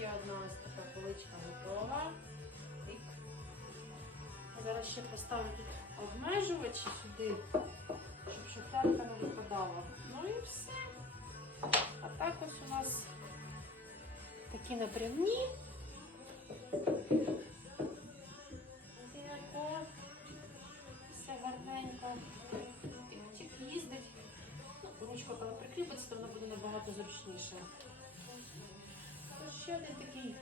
ще одна ось така поличка готова. Зараз ще поставлю тут обмежувачі сюди, щоб шухлядка не випадала. Ну і все. А так ось у нас такі напрямні. Все гарненько. Тік-тік їздить. Ну, ручка, коли прикріпиться, то вона буде набагато зручніше. Ось ще один такий